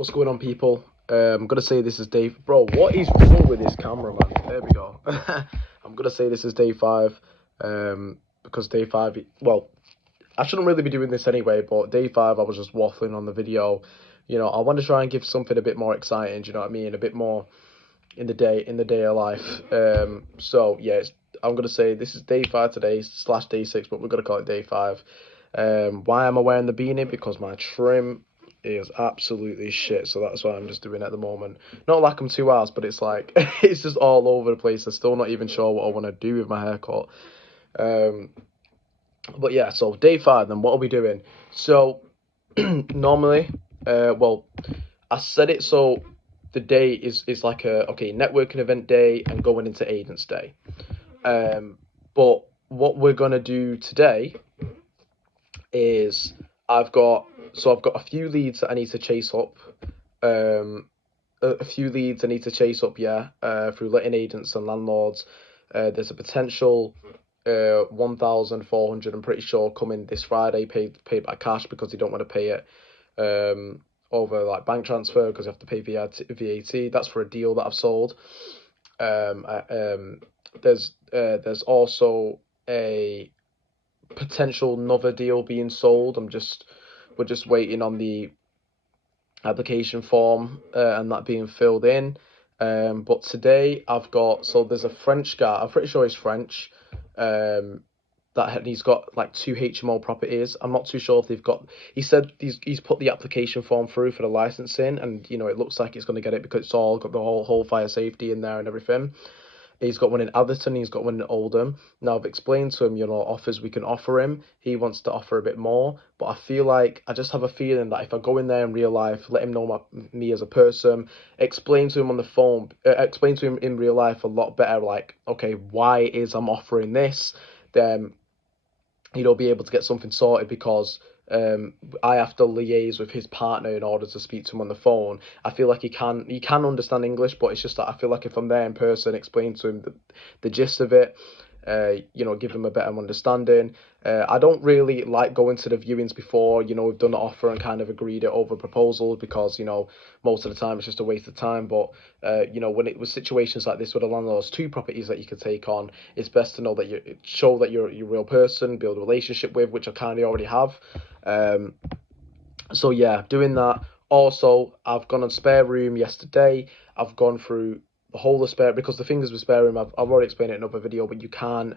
What's going on, people? I'm gonna say this is day. Bro, what is wrong with this camera, man? There we go. I'm gonna say this is day 5, because day 5. Well, I shouldn't really be doing this anyway, but day 5, I was just waffling on the video. I want to try and give something a bit more exciting. Do you know what I mean? A bit more in the day of life. So yeah, I'm gonna say this is day 5 today / day 6, but we're gonna call it day 5. Why am I wearing the beanie? Because my trim is absolutely shit, so that's why I'm just doing it at the moment. Not like I'm 2 hours, but it's like it's just all over the place. I'm still not even sure what I want to do with my haircut. Um, but yeah, so day 5. Then what are we doing? So normally, well, I said it so the day is like a networking event day and going into agents day. But what we're gonna do today is I've got a few leads that I need to chase up. Um, a few leads I need to chase up, yeah, through letting agents and landlords. There's a potential 1,400, I'm pretty sure, coming this Friday, paid by cash because they don't want to pay it over like bank transfer because you have to pay VAT. That's for a deal that I've sold. Um, I, um, there's also a potential another deal being sold. We're just waiting on the application form and that being filled in. But today there's a French guy. I'm pretty sure he's French. He's got like 2 HMO properties. I'm not too sure if they've got. He said he's put the application form through for the licensing, and it looks like he's going to get it because it's all got the whole fire safety in there and everything. He's got one in Atherton, he's got one in Oldham. Now, I've explained to him, offers we can offer him. He wants to offer a bit more, but I just have a feeling that if I go in there in real life, let him know me as a person, explain to him on the phone, explain to him in real life a lot better, like, okay, why is I'm offering this, then be able to get something sorted because I have to liaise with his partner in order to speak to him on the phone. I feel like he can understand English, but it's just that I feel like if I'm there in person, explain to him the gist of it, give him a better understanding. I don't really like going to the viewings before, we've done an offer and kind of agreed it over proposals because, most of the time it's just a waste of time. But, when it was situations like this with a landlord's 2 properties that you could take on, it's best to know that show that you're a real person, build a relationship with, which I kind of already have. So yeah, doing that. Also, I've gone on spare room yesterday. I've gone through the whole of spare because the thing is with spare room, I've already explained it in another video, but you can't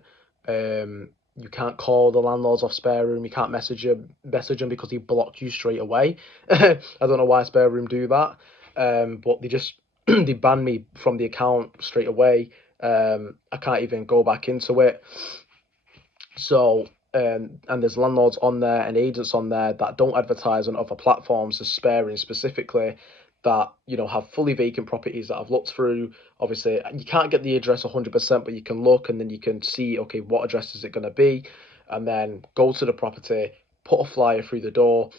call the landlords off spare room. You can't message them because he blocked you straight away. I don't know why spare room do that, but they just they banned me from the account straight away. I can't even go back into it. So, and there's landlords on there and agents on there that don't advertise on other platforms as sparing specifically that, have fully vacant properties that I've looked through. Obviously, you can't get the address 100%, but you can look and then you can see, okay, what address is it going to be? And then go to the property, put a flyer through the door,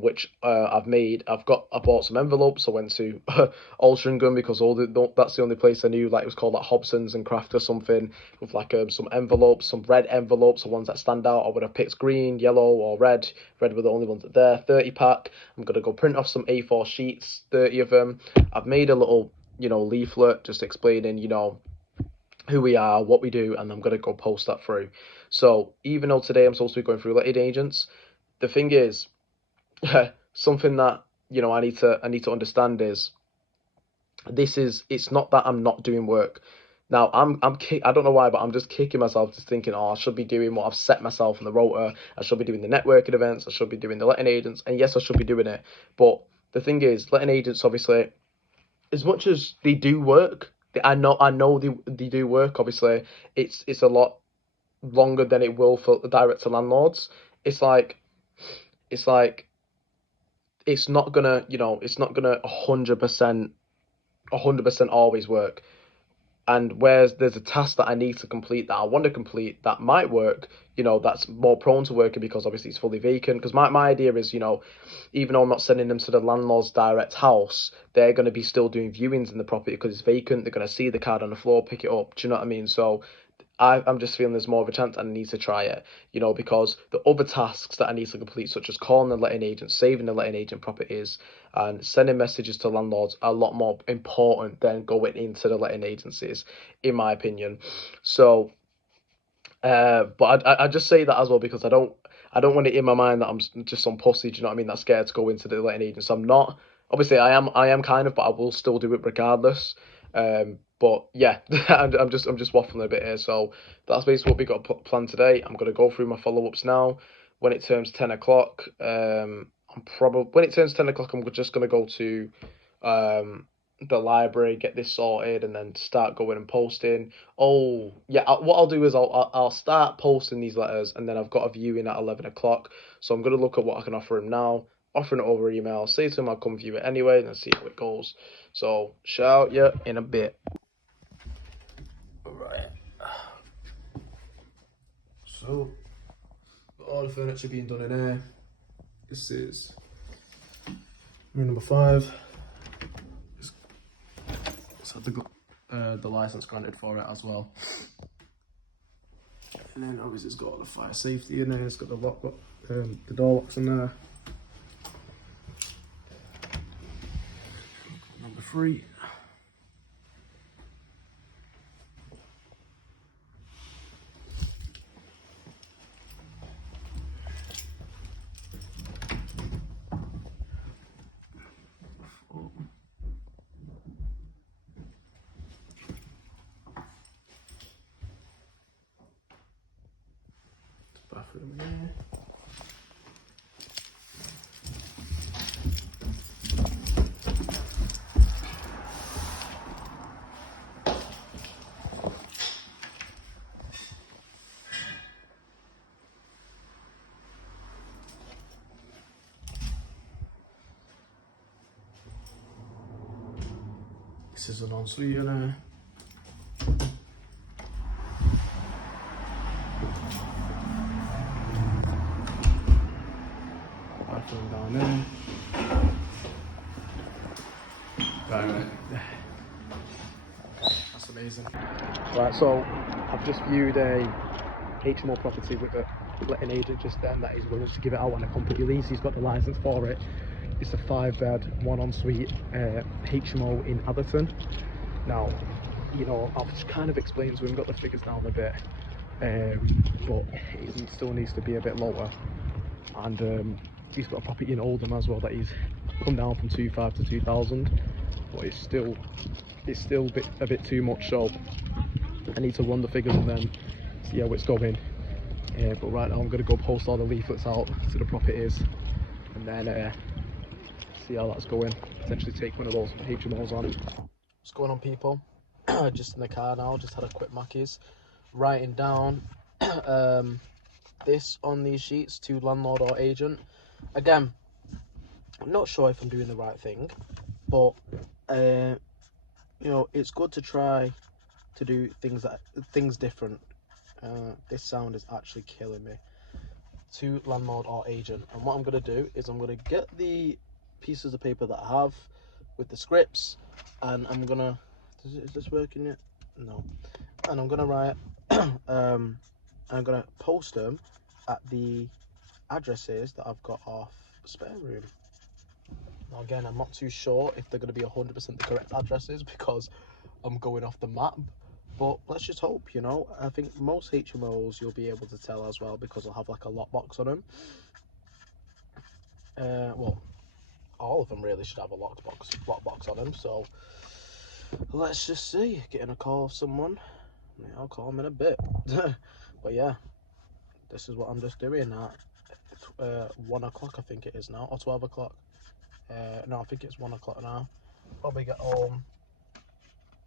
which I've made. I bought some envelopes. I went to Altrincham because that's the only place I knew. Like it was called like Hobson's and Craft or something with like some envelopes, some red envelopes, the ones that stand out. I would have picked green, yellow, or red. Red were the only ones that there. 30 pack. I'm gonna go print off some A4 sheets, 30 of them. I've made a little leaflet just explaining who we are, what we do, and I'm gonna go post that through. So even though today I'm supposed to be going through letting agents, the thing is. Something that I need to understand is it's not that I'm not doing work. Now I don't know why, but I'm just kicking myself just thinking, oh, I should be doing what I've set myself on the rota. I should be doing the networking events. I should be doing the letting agents, and yes, I should be doing it. But the thing is, letting agents obviously, as much as they do work, I know they do work. Obviously, it's a lot longer than it will for direct to landlords. It's like it's like it's not gonna 100% always work. And whereas there's a task that I need to complete that I want to complete that might work, that's more prone to working because obviously it's fully vacant. Because my idea is, even though I'm not sending them to the landlord's direct house, they're going to be still doing viewings in the property because it's vacant. They're going to see the card on the floor, pick it up. Do you know what I mean? So I'm just feeling there's more of a chance and I need to try it, you know, because the other tasks that I need to complete, such as calling the letting agent, saving the letting agent properties, and sending messages to landlords, are a lot more important than going into the letting agencies, in my opinion. So, but I just say that as well because I don't want it in my mind that I'm just some pussy. Do you know what I mean? That's scared to go into the letting agents. I'm not. Obviously, I am kind of, but I will still do it regardless. But yeah, I'm just waffling a bit here. So that's basically what we got planned today. I'm gonna go through my follow ups now. When it turns 10 o'clock, when it turns 10 o'clock, I'm just gonna go to um the library, get this sorted, and then start going and posting. Oh yeah, what I'll do is I'll start posting these letters, and then I've got a viewing at 11 o'clock. So I'm gonna look at what I can offer him now, offering it over email. Say to him I'll come view it anyway, and see how it goes. So shout you in a bit. Right. So all the furniture being done in here. This is room number 5. It's had the license granted for it as well. And then obviously it's got all the fire safety in there. It's got the the door locks in there. Number 3. Bathroom there. This is an ensuite in there. Bathroom down there. Right. That's amazing. Right, so I've just viewed a HMO property with a letting agent just then that is willing to give it out on a company lease. He's got the license for it. It's a 5-bed, 1 ensuite HMO in Atherton. Now, you know, I've just kind of explained to him, got the figures down a bit, but it still needs to be a bit lower. And he's got a property in Oldham as well that he's come down from 2.5 to 2,000, but it's still a bit too much. So I need to run the figures and then see how it's going. But right now I'm going to go post all the leaflets out to the properties and then see how that's going. Potentially take one of those HMOs on. What's going on, people? Just in the car now, just had a quick Mackies. Writing down this on these sheets to landlord or agent. Again, I'm not sure if I'm doing the right thing, but you know, it's good to try to do things different. This sound is actually killing me. To landlord or agent, and what I'm going to do is I'm going to get the pieces of paper that I have with the scripts, and I'm gonna, is this working yet? No. And I'm gonna write I'm gonna post them at the addresses that I've got off spare room. Now again, I'm not too sure if they're going to be 100% the correct addresses because I'm going off the map, but let's just hope, you know. I think most HMOs you'll be able to tell as well because they'll have like a lockbox on them. Well, all of them really should have a lockbox on them, so let's just see. Getting a call of someone. Yeah, I'll call them in a bit. But yeah, this is what I'm just doing at 1 o'clock I think it is now, or 12 o'clock. No, I think it's 1 o'clock now. Probably get home,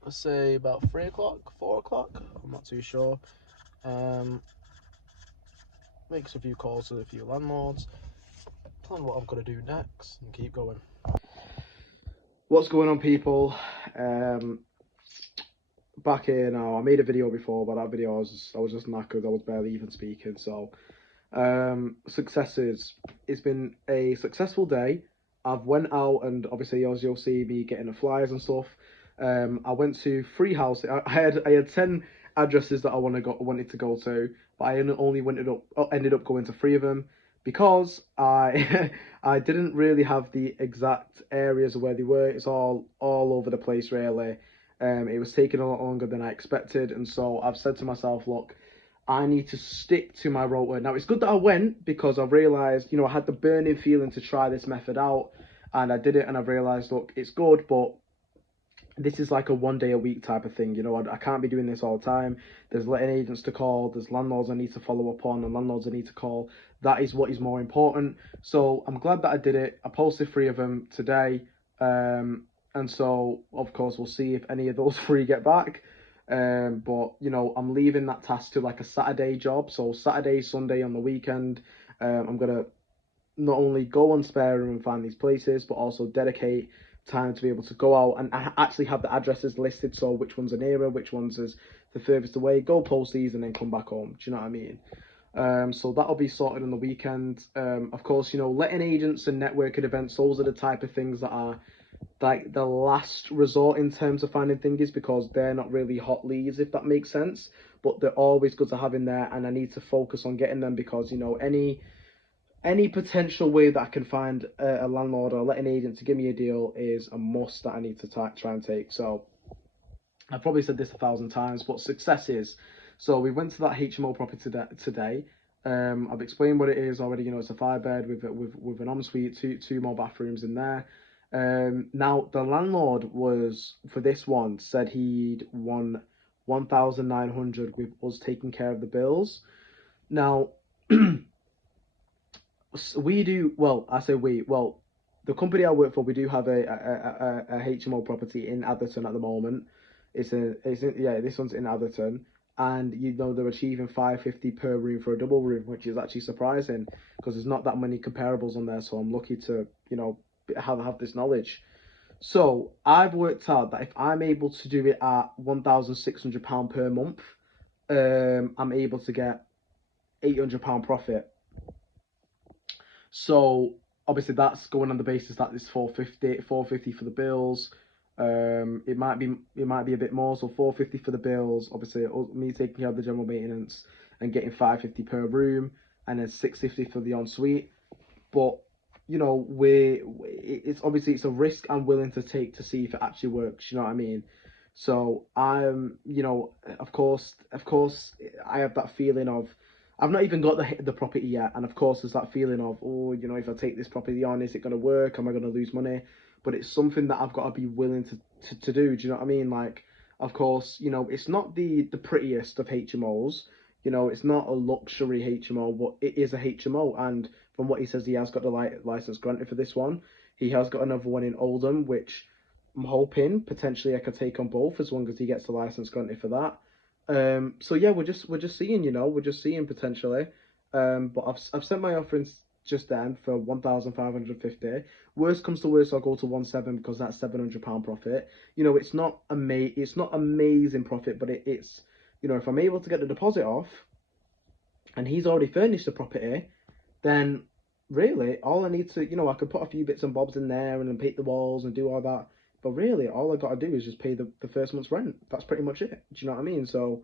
let's say about 3 o'clock, 4 o'clock, I'm not too sure. Makes a few calls to a few landlords, plan what I'm going to do next, and keep going. What's going on, people? Back here now. I made a video before, but that video I was just knackered. I was barely even speaking. So successes. It's been a successful day. I've went out and obviously as you'll see me getting the flyers and stuff. I went to 3 houses. I had 10 addresses that I wanted to go to, but I only ended up going to 3 of them because I I didn't really have the exact areas of where they were. It's all over the place really. It was taking a lot longer than I expected, and so I've said to myself, look, I need to stick to my rota. Now it's good that I went because I've realised, I had the burning feeling to try this method out, and I did it, and I've realised, look, it's good, but this is like a 1 day a week type of thing. I can't be doing this all the time. There's letting agents to call, there's landlords I need to follow up on, and landlords I need to call. That is what is more important. So I'm glad that I did it. I posted 3 of them today. And so, of course, we'll see if any of those 3 get back. But, I'm leaving that task to like a Saturday job. So Saturday, Sunday on the weekend, I'm going to not only go on Spare Room and find these places, but also dedicate time to be able to go out and actually have the addresses listed, so which ones are nearer, which ones is the furthest away, go post these and then come back home. Do you know what I mean? So that'll be sorted on the weekend. Of course, letting agents and networking events, those are the type of things that are like the last resort in terms of finding things, because they're not really hot leads, if that makes sense, but they're always good to have in there, and I need to focus on getting them because any potential way that I can find a landlord or let an agent to give me a deal is a must that I need to try and take. So I've probably said this 1,000 times, but success is. So we went to that HMO property today. I've explained what it is already. It's a 5-bed with an ensuite, two more bathrooms in there. Now the landlord was, for this one, said he'd won 1,900 with us taking care of the bills. Now. We do well. I say we. Well, the company I work for, we do have a HMO property in Atherton at the moment. This one's in Atherton, and they're achieving 550 per room for a double room, which is actually surprising because there's not that many comparables on there. So I'm lucky to have this knowledge. So I've worked out that if I'm able to do it at £1,600 per month, I'm able to get £800 profit. So obviously that's going on the basis that it's 450 for the bills. It might be a bit more, so 450 for the bills. Obviously, me taking care of the general maintenance and getting 550 per room, and then 650 for the ensuite. But it's a risk I'm willing to take to see if it actually works. You know what I mean? So of course, I have that feeling of. I've not even got the property yet, and of course there's that feeling of, if I take this property on, is it going to work? Am I going to lose money? But it's something that I've got to be willing to do. Do you know what I mean? Like, of course, it's not the prettiest of HMOs. It's not a luxury HMO, but it is a HMO. And from what he says, he has got the license granted for this one. He has got another one in Oldham, which I'm hoping potentially I could take on both as long as he gets the license granted for that. So yeah, we're just seeing, we're just seeing potentially. But I've sent my offerings just then for 1,550. Worst comes to worst, I'll go to 1,700 because that's £700 profit. It's not amazing profit, but it's if I'm able to get the deposit off, and he's already furnished the property, then really all I need to I could put a few bits and bobs in there and then paint the walls and do all that. But really, all I got to do is just pay the first month's rent. That's pretty much it. Do you know what I mean? So,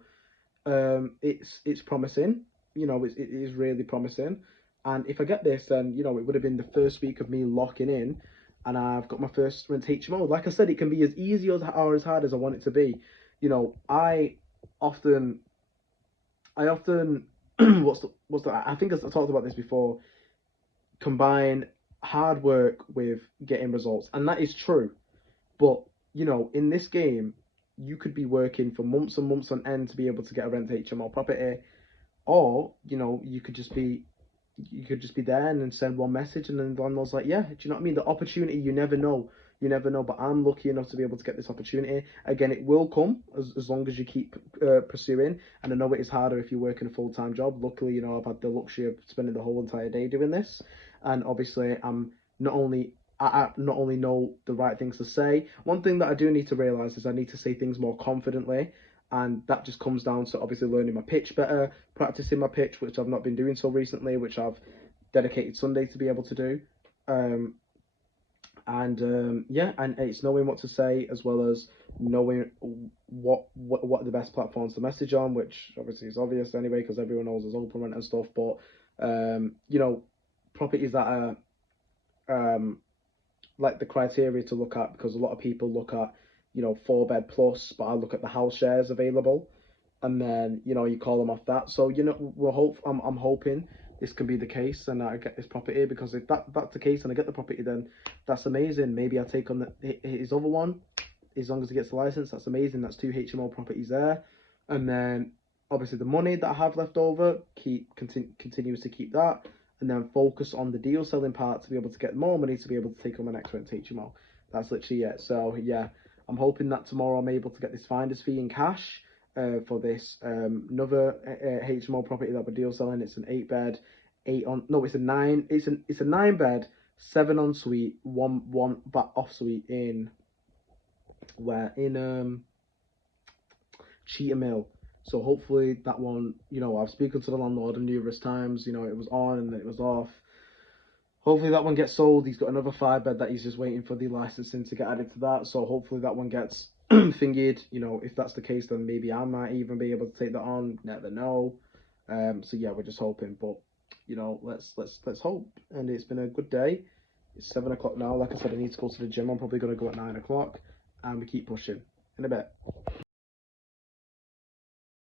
it's promising. It is really promising. And if I get this, then it would have been the first week of me locking in, and I've got my first rent HMO. Like I said, it can be as easy or as hard as I want it to be. I often I think I talked about this before. Combine hard work with getting results, and that is true. But, in this game, you could be working for months and months on end to be able to get a rent HMO property, or, you could just be there and then send one message and then the landlord's like, yeah, do you know what I mean? The opportunity, you never know, but I'm lucky enough to be able to get this opportunity. Again, it will come as long as you keep pursuing, and I know it is harder if you're working a full-time job. Luckily, I've had the luxury of spending the whole entire day doing this, and obviously I not only know the right things to say. One thing that I do need to realise is I need to say things more confidently, and that just comes down to obviously learning my pitch better, practicing my pitch, which I've not been doing so recently, which I've dedicated Sunday to be able to do. And yeah, and it's knowing what to say as well as knowing what are the best platforms to message on, which obviously is obvious anyway because everyone knows there's open rent and stuff. But you know, properties that are like the criteria to look at, because a lot of people look at, you know, 4 bed plus, but I look at the house shares available, and then you know you call them off that. So you know I'm hoping this can be the case and I get this property, because if that's the case and I get the property, then that's amazing. Maybe I take on his other one as long as he gets the license. That's amazing. That's 2 HMO properties there, and then obviously the money that I have left over continues to keep that, and then focus on the deal selling part to be able to get more money to be able to take on my next rent HMO. That's literally it. So yeah, I'm hoping that tomorrow I'm able to get this finder's fee in cash for this another HMO property that we're deal selling. It's an 8 bed, it's a nine. It's a 9 bed, 7 ensuite, one back off suite in Cheetah Mill. So hopefully that one, you know, I've spoken to the landlord numerous times. You know, it was on and then it was off. Hopefully that one gets sold. He's got another 5 bed that he's just waiting for the licensing to get added to that. So hopefully that one gets thingied. You know, if that's the case, then maybe I might even be able to take that on. Never know. So yeah, we're just hoping. But you know, let's hope. And it's been a good day. It's 7 o'clock now. Like I said, I need to go to the gym. I'm probably gonna go at 9 o'clock, and we keep pushing. In a bit.